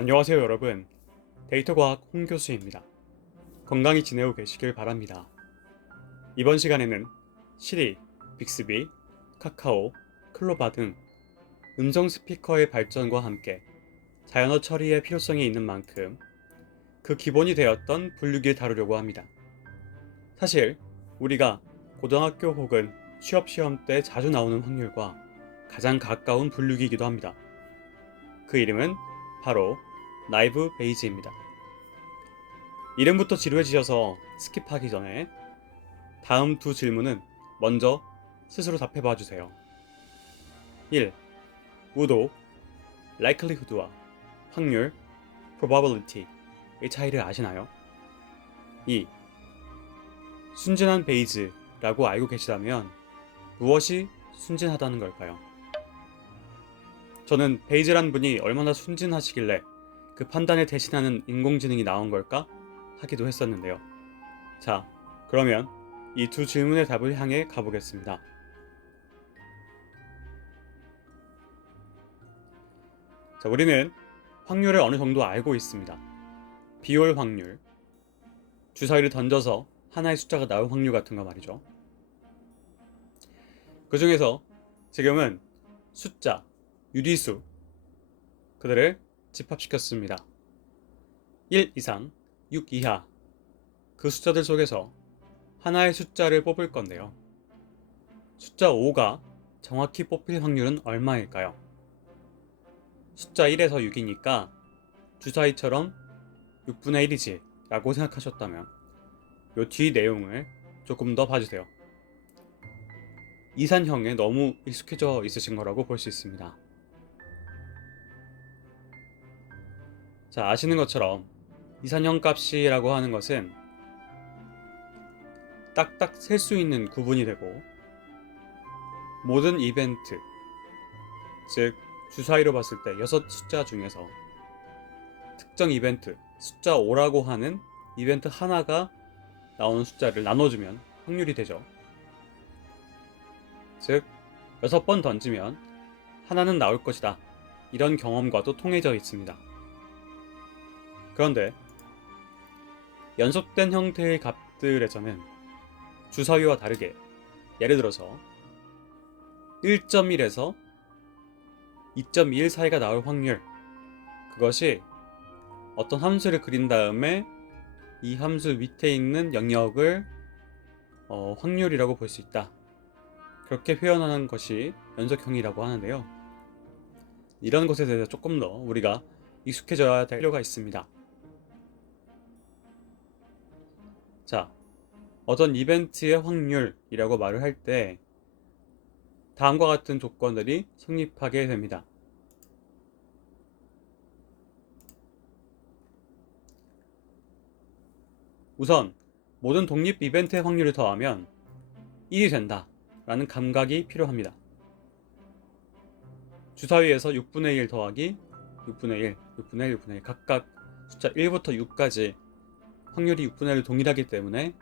안녕하세요 여러분, 데이터과학 홍교수입니다. 건강히 지내고 계시길 바랍니다. 이번 시간에는 시리, 빅스비, 카카오, 클로바 등 음성 스피커의 발전과 함께 자연어 처리의 필요성이 있는 만큼 그 기본이 되었던 분류기를 다루려고 합니다. 사실 우리가 고등학교 혹은 취업시험 때 자주 나오는 확률과 가장 가까운 분류기이기도 합니다. 그 이름은 바로 나이브 베이지입니다. 이름부터 지루해지셔서 스킵하기 전에 다음 두 질문은 먼저 스스로 답해봐 주세요. 1. 우도, likelihood와 확률, probability의 차이를 아시나요? 2. 순진한 베이즈라고 알고 계시다면 무엇이 순진하다는 걸까요? 저는 베이즈란 분이 얼마나 순진하시길래 그 판단을 대신하는 인공지능이 나온 걸까 하기도 했었는데요. 자, 그러면 이 두 질문의 답을 향해 가보겠습니다. 자, 우리는 확률을 어느 정도 알고 있습니다. 비올 확률, 주사위를 던져서 하나의 숫자가 나올 확률 같은 거 말이죠. 그 중에서 지금은 숫자, 유리수, 그들을 집합시켰습니다. 1 이상, 6 이하, 그 숫자들 속에서 하나의 숫자를 뽑을 건데요. 숫자 5가 정확히 뽑힐 확률은 얼마일까요? 숫자 1에서 6이니까 주사위처럼 6분의 1이지 라고 생각하셨다면 요 뒤 내용을 조금 더 봐주세요. 이산형에 너무 익숙해져 있으신 거라고 볼 수 있습니다. 자, 아시는 것처럼 이산형 값이라고 하는 것은 딱딱 셀 수 있는 구분이 되고 모든 이벤트, 즉 주사위로 봤을 때 6 숫자 중에서 특정 이벤트, 숫자 5라고 하는 이벤트 하나가 나오는 숫자를 나눠주면 확률이 되죠. 즉 6번 던지면 하나는 나올 것이다. 이런 경험과도 통해져 있습니다. 그런데 연속된 형태의 값들에서는 주사위와 다르게 예를 들어서 1.1에서 2.21 사이가 나올 확률, 그것이 어떤 함수를 그린 다음에 이 함수 밑에 있는 영역을 확률이라고 볼 수 있다. 그렇게 표현하는 것이 연속형이라고 하는데요. 이런 것에 대해서 조금 더 우리가 익숙해져야 될 필요가 있습니다. 자, 어떤 이벤트의 확률이라고 말을 할 때 다음과 같은 조건들이 성립하게 됩니다. 우선 모든 독립 이벤트의 확률을 더하면 1이 된다 라는 감각이 필요합니다. 주사위에서 6분의 1 더하기 6분의 1, 6분의 1, 6분의 1 각각 숫자 1부터 6까지 확률이 6분의 1로 동일하기 때문에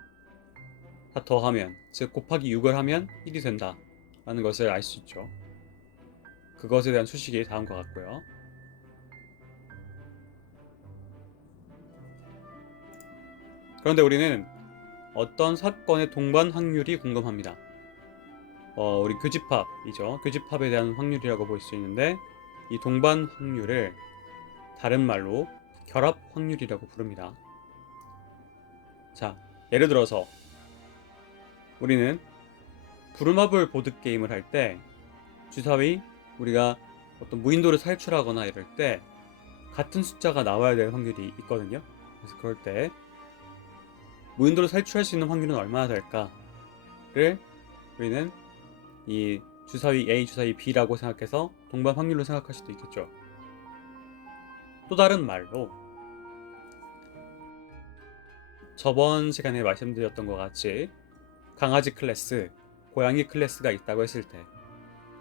다 더하면, 즉 곱하기 6을 하면 1이 된다 라는 것을 알 수 있죠. 그것에 대한 수식이 다음과 같고요. 그런데 우리는 어떤 사건의 동반 확률이 궁금합니다. 우리 교집합이죠. 교집합에 대한 확률이라고 볼 수 있는데 이 동반 확률을 다른 말로 결합 확률이라고 부릅니다. 자, 예를 들어서 우리는 부루마블 보드게임을 할 때 주사위, 우리가 어떤 무인도를 탈출하거나 이럴 때 같은 숫자가 나와야 될 확률이 있거든요. 그래서 그럴 때 무인도를 탈출할 수 있는 확률은 얼마나 될까를 우리는 이 주사위 A, 주사위 B라고 생각해서 동반 확률로 생각할 수도 있겠죠. 또 다른 말로 저번 시간에 말씀드렸던 것 같이 강아지 클래스, 고양이 클래스가 있다고 했을 때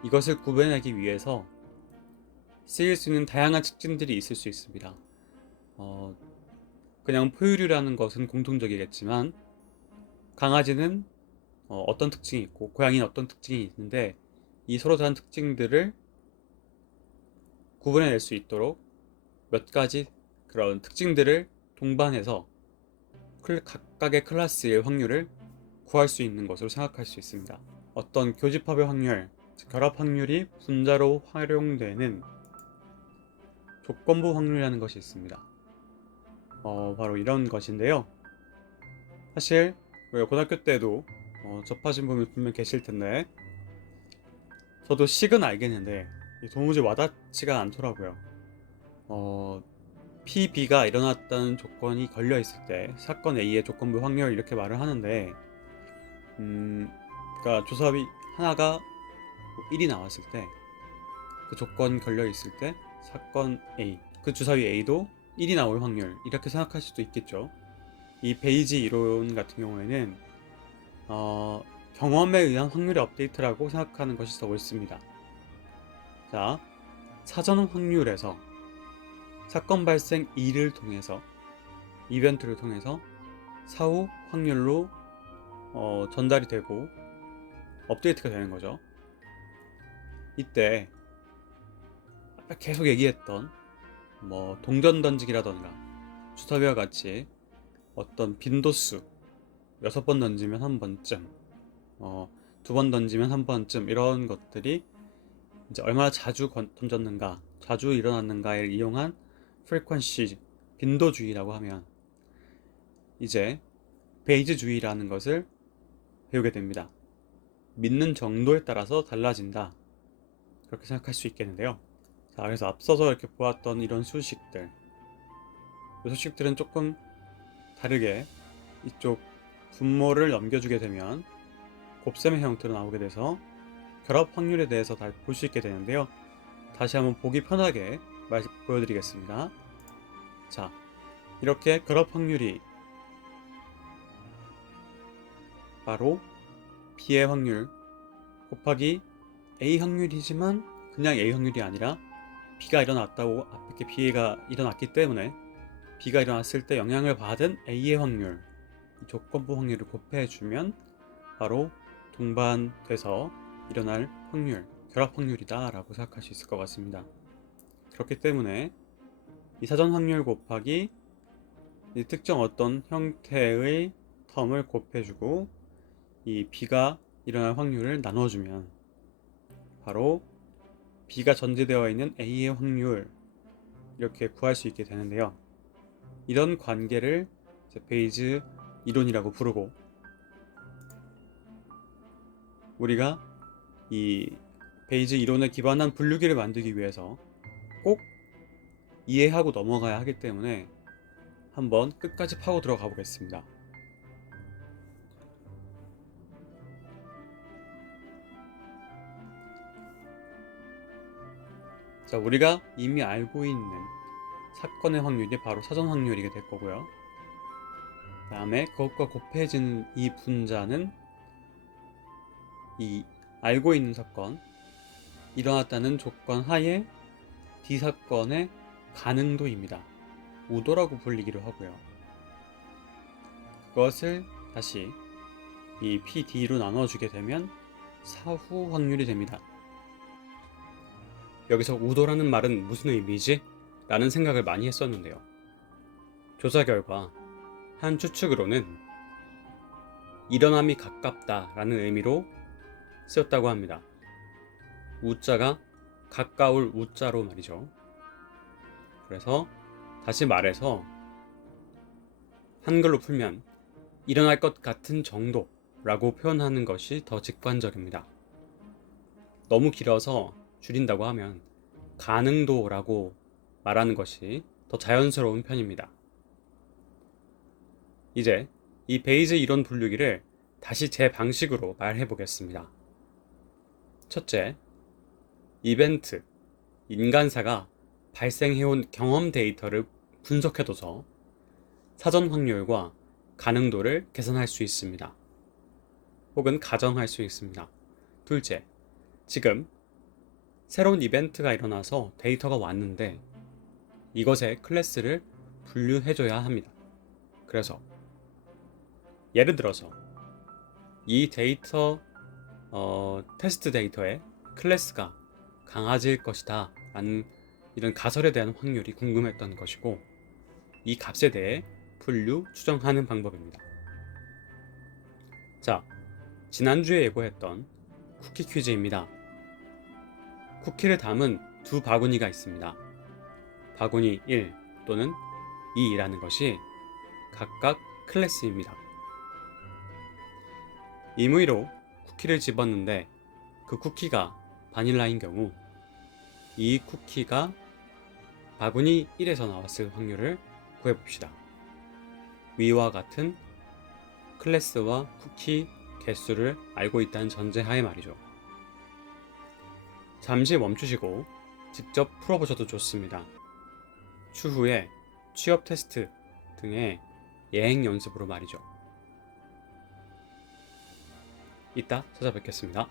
이것을 구분하기 위해서 쓰일 수 있는 다양한 특징들이 있을 수 있습니다. 그냥 포유류라는 것은 공통적이겠지만 강아지는 어떤 특징이 있고 고양이는 어떤 특징이 있는데 이 서로 다른 특징들을 구분해낼 수 있도록 몇 가지 그런 특징들을 동반해서 각각의 클래스의 확률을 구할 수 있는 것으로 생각할 수 있습니다. 어떤 교집합의 확률, 결합 확률이 분자로 활용되는 조건부 확률이라는 것이 있습니다. 바로 이런 것인데요. 사실 고등학교 때도 접하신 분이 분명 계실 텐데, 저도 식은 알겠는데 도무지 와닿지가 않더라고요. P, B가 일어났다는 조건이 걸려 있을 때 사건 A의 조건부 확률 이렇게 말을 하는데, 그러니까 조사비 하나가 1이 나왔을 때 그 조건 걸려 있을 때 사건 A, 그 주사위 A도 1이 나올 확률 이렇게 생각할 수도 있겠죠. 이 베이지 이론 같은 경우에는 경험에 의한 확률의 업데이트라고 생각하는 것이 더 옳습니다. 자, 사전 확률에서 사건 발생 2를 통해서, 이벤트를 통해서 사후 확률로 전달이 되고 업데이트가 되는 거죠. 이때 계속 얘기했던 동전 던지기라던가 주사위와 같이 어떤 빈도수 6번 던지면 한 번쯤, 2번 던지면 한 번쯤, 이런 것들이 이제 얼마나 자주 던졌는가, 자주 일어났는가를 이용한 프리퀀시, 빈도주의라고 하면 이제 베이지주의라는 것을 배우게 됩니다. 믿는 정도에 따라서 달라진다, 그렇게 생각할 수 있겠는데요. 자, 그래서 앞서서 이렇게 보았던 이런 수식들, 이 수식들은 조금 다르게 이쪽 분모를 넘겨주게 되면 곱셈의 형태로 나오게 돼서 결합 확률에 대해서 다 볼 수 있게 되는데요. 다시 한번 보기 편하게 보여드리겠습니다. 자, 이렇게 결합 확률이 바로 B의 확률 곱하기 A 확률이지만 그냥 A 확률이 아니라 B가 일어났다고, 앞에 B가 일어났기 때문에 B가 일어났을 때 영향을 받은 A의 확률, 이 조건부 확률을 곱해주면 바로 동반돼서 일어날 확률, 결합 확률이다 라고 생각할 수 있을 것 같습니다. 그렇기 때문에 이 사전 확률 곱하기 이 특정 어떤 형태의 텀을 곱해주고 이 B가 일어날 확률을 나눠주면 바로 B가 전제되어 있는 A의 확률, 이렇게 구할 수 있게 되는데요. 이런 관계를 베이즈 이론이라고 부르고, 우리가 이 베이즈 이론에 기반한 분류기를 만들기 위해서 꼭 이해하고 넘어가야 하기 때문에 한번 끝까지 파고 들어가 보겠습니다. 자, 우리가 이미 알고 있는 사건의 확률이 바로 사전 확률이게 될 거고요. 그 다음에 그것과 곱해진 이 분자는 이 알고 있는 사건, 일어났다는 조건 하에 D 사건의 가능도입니다. 우도라고 불리기도 하고요. 그것을 다시 이 PD로 나눠주게 되면 사후 확률이 됩니다. 여기서 우도라는 말은 무슨 의미지? 라는 생각을 많이 했었는데요. 조사 결과 한 추측으로는 일어남이 가깝다 라는 의미로 쓰였다고 합니다. 우자가 가까울 우자로 말이죠. 그래서 다시 말해서 한글로 풀면 일어날 것 같은 정도라고 표현하는 것이 더 직관적입니다. 너무 길어서 줄인다고 하면 가능도라고 말하는 것이 더 자연스러운 편입니다. 이제 이 베이즈 이론 분류기를 다시 제 방식으로 말해 보겠습니다. 첫째, 이벤트, 인간사가 발생해온 경험 데이터를 분석해둬서 사전 확률과 가능도를 계산할 수 있습니다. 혹은 가정할 수 있습니다. 둘째, 지금 새로운 이벤트가 일어나서 데이터가 왔는데 이것의 클래스를 분류해줘야 합니다. 그래서 예를 들어서 이 데이터 테스트 데이터의 클래스가 강아지일 것이다 라는 이런 가설에 대한 확률이 궁금했던 것이고, 이 값에 대해 분류, 추정하는 방법입니다. 자, 지난주에 예고했던 쿠키 퀴즈입니다. 쿠키를 담은 두 바구니가 있습니다. 바구니 1 또는 2라는 것이 각각 클래스입니다. 임의로 쿠키를 집었는데 그 쿠키가 바닐라인 경우 이 쿠키가 바구니 1에서 나왔을 확률을 구해봅시다. 위와 같은 클래스와 쿠키 개수를 알고 있다는 전제하에 말이죠. 잠시 멈추시고 직접 풀어보셔도 좋습니다. 추후에 취업 테스트 등의 예행 연습으로 말이죠. 이따 찾아뵙겠습니다.